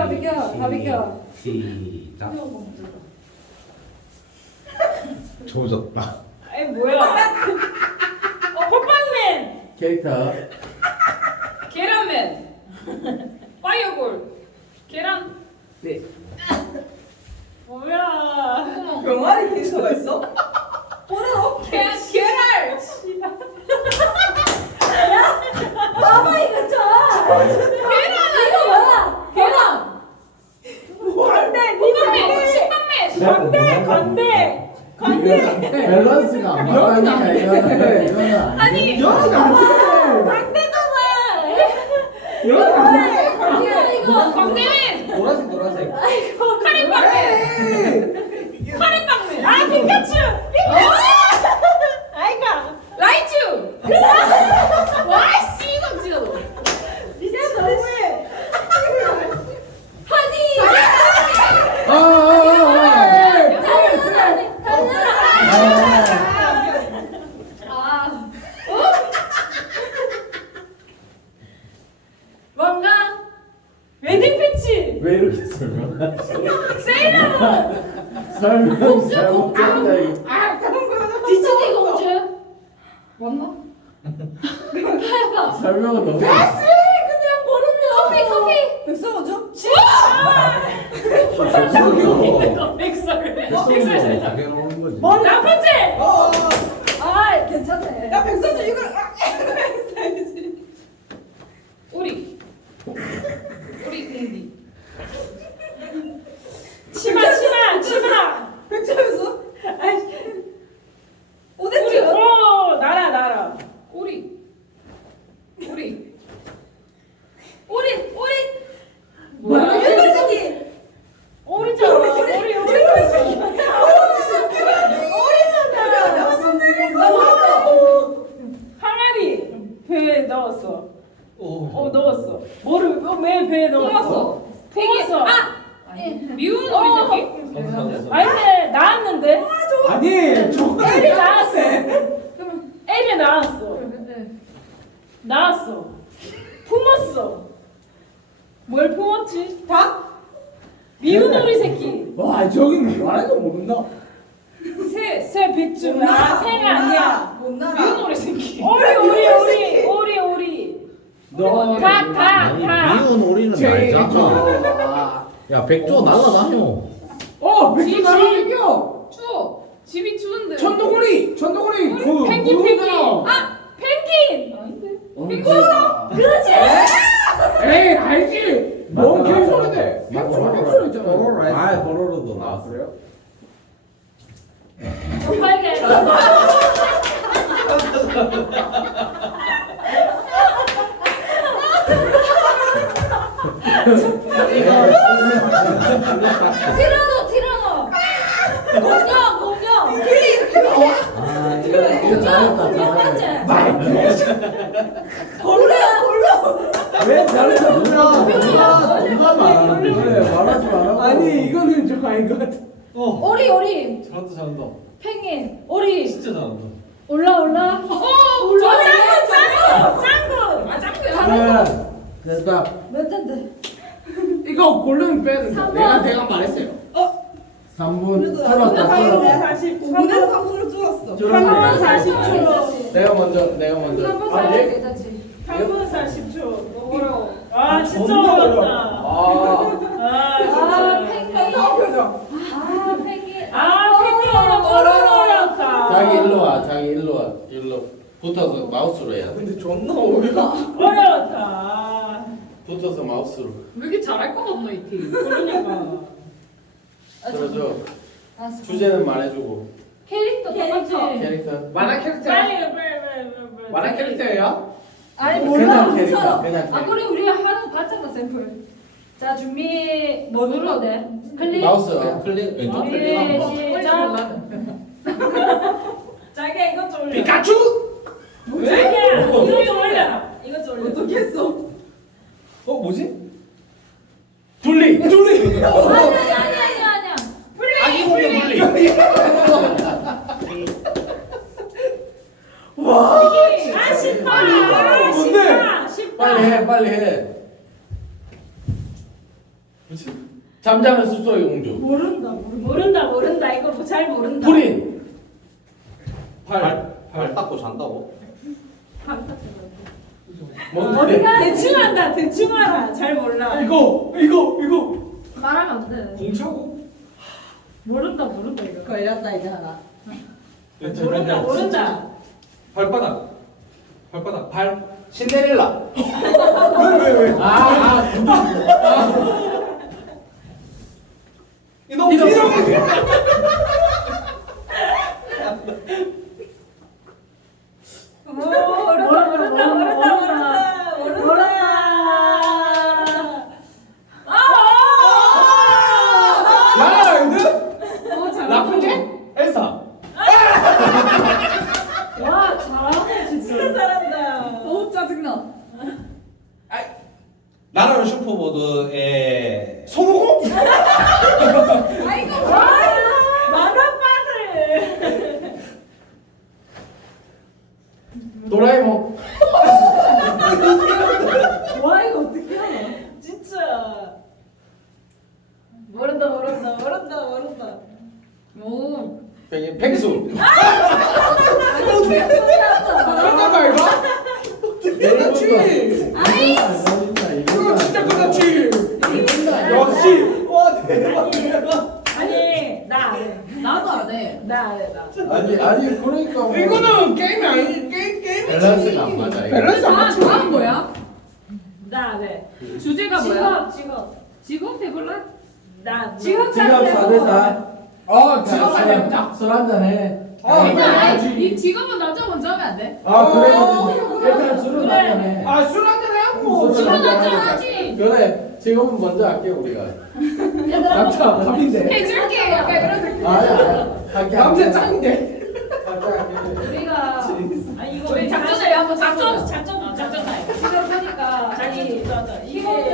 다 비켜. 시작. 조졌다. 아이 뭐야? 호빵맨, 캐릭터. 계란맨, 파이어볼, 계란. 네. 뭐야? 병아리 캐릭터가 있어? 뭐라고? 계란. 봐봐 이거 좀. 계란 이거 뭐야? 계란. 건대. 밸런스가 안 맞다니까 이거는. 아니, 여기는 안 돼. 광대잖아. 여기는 안 돼. 이거. 광대맨, 노란색. 카레빵맨. 아, 피카츄. 아이가. 라이츄. 와씨 이거 찍어도. 이제 너무해. 하니. 뭔가 웨딩 패치. 왜 이렇게 설명하지? 세일러문. 설명 잘못했다 이거. 디즈니 공주. 맞나? 해봐. 설명은 너무. 그냥 모르면. 커피. 백성원죠? 백설 살짝. 당연한 거지. 라푼젤. 아 괜찮네. 야 백성원 이거 했어야지. 우리 공디. 치마. 백점에서? 아이씨. 오뎅츠. 오, 나라. 우리. 뭐야? 일반생이. 오리잖아. 오리. 항아리 배에 넣었어. 넣었어. 뭐를 왜 배에 넣었어? 품었어. 미운 오리 새끼? 아닌데 나왔는데? 아니 저거. 애리 나왔어. 애리 나왔어. 품었어. 뭘 품었지? 닭? 미운 오리 새끼. 와 저기 말해도 모른다. 새 백주. 새가 아니야. 못 미운 날아. 오리 새끼. 오리. 너 닭. 미운 오리는 알잖아. 야 백조 날라다녀. 백조 날아다녀. 추워. 집이 추운데. 천도구리. 그 펭귄. 그거잖아. 펭귄. 펭귄. 그렇지. 에이 알지. 뭔 개소리인데. 펭소리 있잖아. 아 보로로도 나왔어요. 빨개. 티라노. 공룡. 아 이거 잘했다. 골로. 왜 잘했어? 누가 말하는데? 그래 말하지 말라고. 아니 이거는 좀 아닌 것 같아. 오리. 잘한다. 펭귄. 오리. 진짜 잘한다. 올라. 짱구. 됐다. 몇 텐데? 이거 고르면 빼야 된다. 삼번. 내가 말했어요. 3분 그래도 줄었다. 5분에서 3분으로 줄었어. 3분 40초. 내가 먼저. 3분 아, 살짝 예? 괜찮지. 3분 40초. 너무 어려워. 아, 진짜 존나 어렵다. 펭귄. 표정. 펭귄. 어렵다. 자기 일로 와. 붙어서 마우스로 해야 돼. 근데 존나 어렵다. 어려웠다. 붙어서 마우스로. 왜 이렇게 잘할 것 같나 이 팀. 그러니까. 들어줘. 알았어. 주제는 말해주고. 캐릭터 똑같이. 캐릭터. 만화 캐릭터. 빨리. 만화 캐릭터예요? 아니 그냥 몰라. 캐릭터. 서로. 그냥 아 그래 우리 하는 거 봤잖아 샘플. 자 준비 뭐 눌러도 돼? 클릭. 마우스 클릭 왼쪽 클릭 한번. 시작. 자기야 이것 좀 올려. 피카츄. 자기야 이것 좀 올려. 이것 좀 올려. 어떻게 했어? 뭐지? 둘리. 아니야. 아기 고개 돌리. 와. 쉽다. 뭔데? 쉽다. 빨리 해. 뭐지? 잠자는 숲속의 공주. 모른다. 이거 뭐 잘 모른다. 프린. 발 닦고 잔다고? 뭔데? 대충 한다. 대충 알아. 잘 몰라. 이거 말하면 안 돼. 공차고? 모른다 이거. 걸렸다 이제 하나. 모른다. 발바닥 발 신데렐라. 왜? 이놈 라푼젤? 엘사. 와 잘하네 진짜. 진짜 잘한다. 너무 짜증나. 나라는 슈퍼보드의 손오공? 아이고 만화바들. 도라에몽. 와 이거 어떻게 알아? 진짜. 모른다. 오. 백수. 끝난 거 알까? 끝났지. 그거 진짜 끝났지. 역시. 와 대박. 아니 나 안 해. 나도 안 해. 나 안 해. 나. 아니 그러니까 뭐 이거는 게임이 아니 게임. 밸런스가 안 맞아. 이거. 밸런스 안 아 맞지. 다음 뭐야? 나 안 해. 주제가 뭐야? 직업. 직업 해볼래? 나 직업 지갑 4대4. 지금 안 해보자. 술 한잔해. 이 직업은 남자 먼저 하면 안 돼? 그래. 일단 술은 그래. 한잔해. 술 한잔 해갖고. 술 직업 한잔 남자 하자. 하지. 그래. 지금은 먼저 할게 우리가. 남자 밥인데. 해줄게. 약간 이런 느낌. 아니야. 할게. 남자 짱인데. 할게. 우리가 아니 이거 우리 작전을 한번 작전 가요. 지금 보니까 자기 키보드